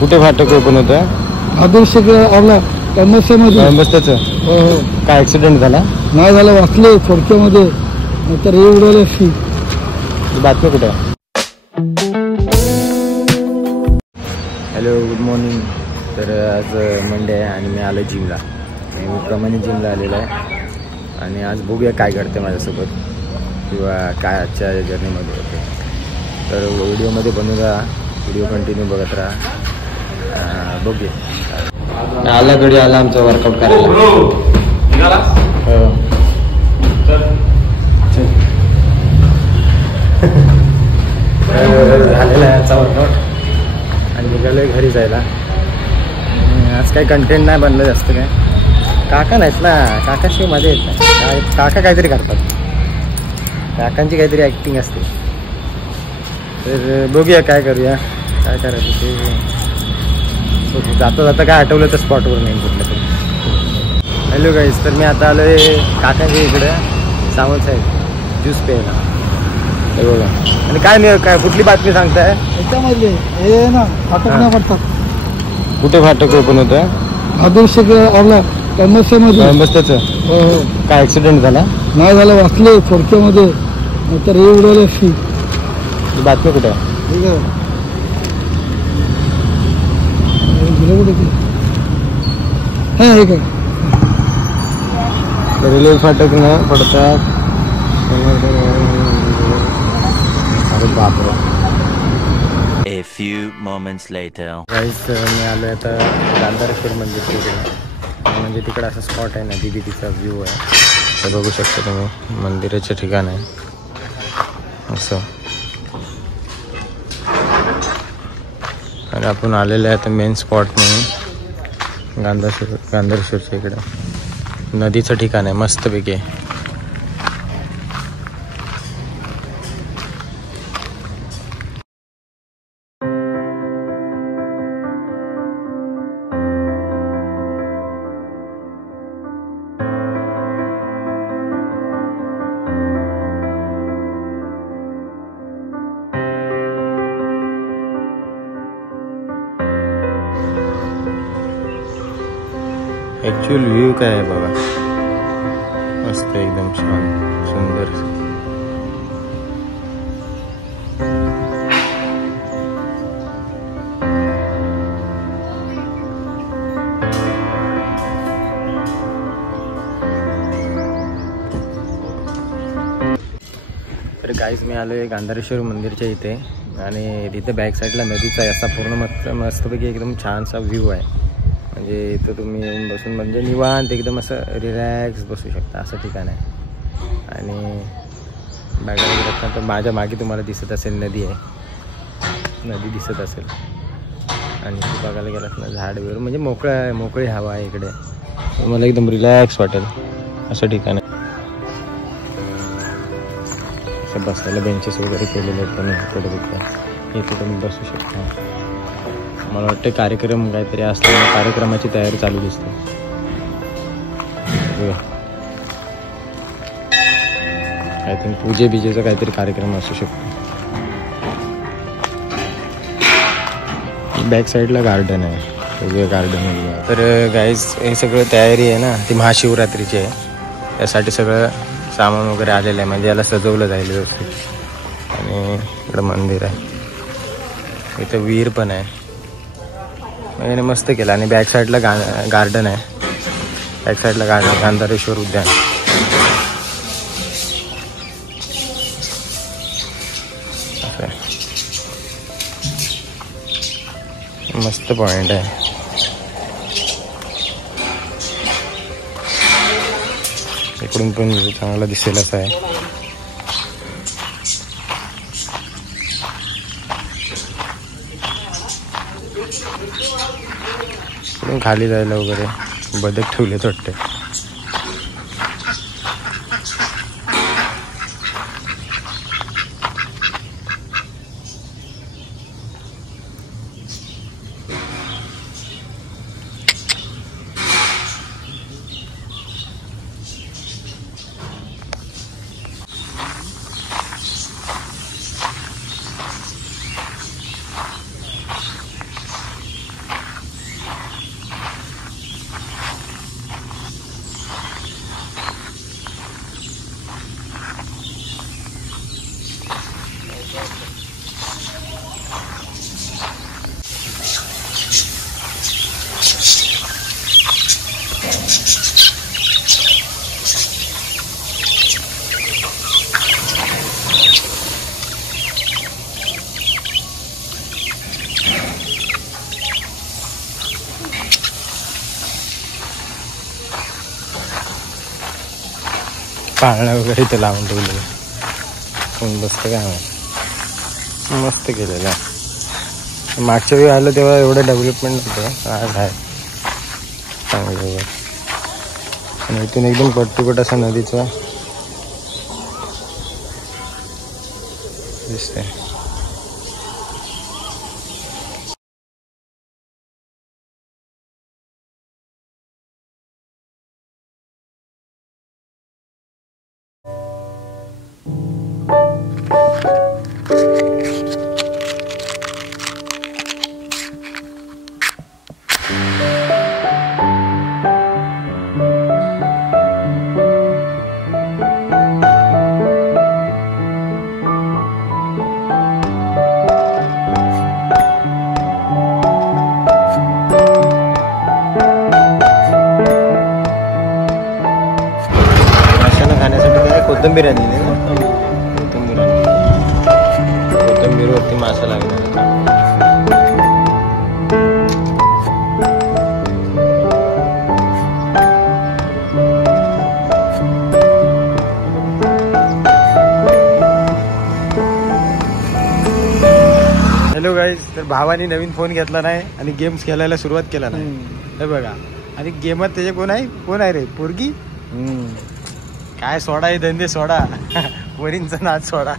कुठे फाटक ओपन होतं? आदर्श आपला कमर्शियलमध्ये बसत्याचं. हो हो. काय ऍक्सिडेंट झाला? नाही झालं, वाचले थोडक्यामध्ये, तर हे उडवलं अशी. बातमी कुठे? Hello, good morning. तर आज मंडे आहे आणि मी आलो जिमला. मी प्रमाणे जिमला आलेला आहे आणि आज बघूया काय घडते माझ्यासोबत किंवा काय आजच्या जर्नीमध्ये होते. तर व्हिडिओमध्ये बनवून राहा, व्हिडिओ कंटिन्यू बघत राहा. बघूया. आल्याकडे आला आमचा वर्कआउट करायला. झालेला आहे आजचा वर्कआउट आणि निघालोय घरी जायला. आज काही कंटेंट नाही बनलं जास्त. काय काका नाहीत ना, काकाशिवाय मजा येत नाही. काका काहीतरी करतात, काकांची काहीतरी ॲक्टिंग असते. तर बघूया काय करूया, काय करायचं ते जाता जाता काय आठवलं तर स्पॉटवर नाही कुठलं तरी. हॅलो गाईज, तर मी आता आलो आहे काकांच्या इकडं सावंत साहेब ज्यूस प्यायला. हे बघा. आणि काय कुठली बातमी सांगताय? त्याच्यामध्ये हे ना फाटक नाही पडतात. कुठे फाटक ओपन होतं? आदर्श आपला कमर्शियलमध्ये बसत्याचं. हो हो. काय ऍक्सिडेंट झाला? नाही झालं, वाचले थोडक्यामध्ये, तर हे उडवलं अशी. बातमी कुठे? रेल्वे फाटक न पडतात. अरे बापरे. A few moments later. गाईस, मी आलो आहे आता गांधारेश्वर मंदिर तिकडे. म्हणजे तिकडे असा स्पॉट आहे, नदी दिदीचा व्ह्यू आहे. तर बघू शकता तुम्ही, मंदिराचे ठिकाण आहे असं. आणि आपण आलेलं आहे आता मेन स्पॉट म्हणून गांधारेश्वरच्या इकडे. नदीचं ठिकाण आहे मस्तपैकी. ॲक्च्युअल व्ह्यू काय आहे बघा, मस्त एकदम छान सुंदर. तर गाईज, मी आलो आहे गांधारेश्वर मंदिरच्या इथे आणि तिथे बॅक साईडला नदीचा असा पूर्ण मस्तपैकी एकदम छानसा व्ह्यू आहे. म्हणजे इथं तुम्ही येऊन बसून म्हणजे निवांत एकदम असं रिलॅक्स बसू शकता, असं ठिकाण आहे. आणि बघायला गेलं तर माझ्या मागे तुम्हाला दिसत असेल नदी आहे, नदी दिसत असेल. आणि बघायला गेलात ना झाड वगैरे, म्हणजे मोकळी हवा आहे इकडे. मला एकदम रिलॅक्स वाटेल असं ठिकाण आहे. असं बसायला बेंचेस वगैरे केलेले आहेत त्यांनी इकडे इथे तुम्ही बसू शकता. मला वाटतं कार्यक्रम काहीतरी असल्यामुळे कार्यक्रमाची तयारी चालू दिसते. आय थिंक पूजेचा काहीतरी कार्यक्रम असू शकतो. बॅक साईडला गार्डन आहे, वेगळं गार्डन. तर गाईज, हे सगळं तयारी आहे ना, ती महाशिवरात्रीची आहे. त्यासाठी सगळं सामान वगैरे आलेलं आहे, म्हणजे याला सजवलं जाईल व्यवस्थित. आणि इकडं मंदिर आहे, इथं विहीर पण आहे, म्हणजे मस्त केलं. आणि बॅक साईडला गार्डन आहे, बॅक साईडला गांधारेश्वर उद्यान. मस्त पॉइंट आहे. इकडून पण चांगला दिसेल असं आहे. खाली जायला वगैरे बदक ठेवलेत वाटते. पाळणं वगैरे इथे लावून ठेवलेलं. कोण बसतं काय मस्त केलेलं आहे. मागच्या वेळी आलं तेव्हा एवढं डेव्हलपमेंट नव्हतं, आज आहे चांगलं. आणि इथून एकदम पट्टुकट असं नदीचं दिसतंय. कोथिंबीर आणली ना, कोथिंबीरवरती मासा लागला. हॅलो गाईज, तर भावाने नवीन फोन घेतला नाही आणि गेम्स खेळायला सुरुवात केला नाही. हे बघा, आणि गेमात त्याचे कोण आहे रे, पोरगी. काय सोडा हे धंदे सोडा, वरींचा नाच सोडा.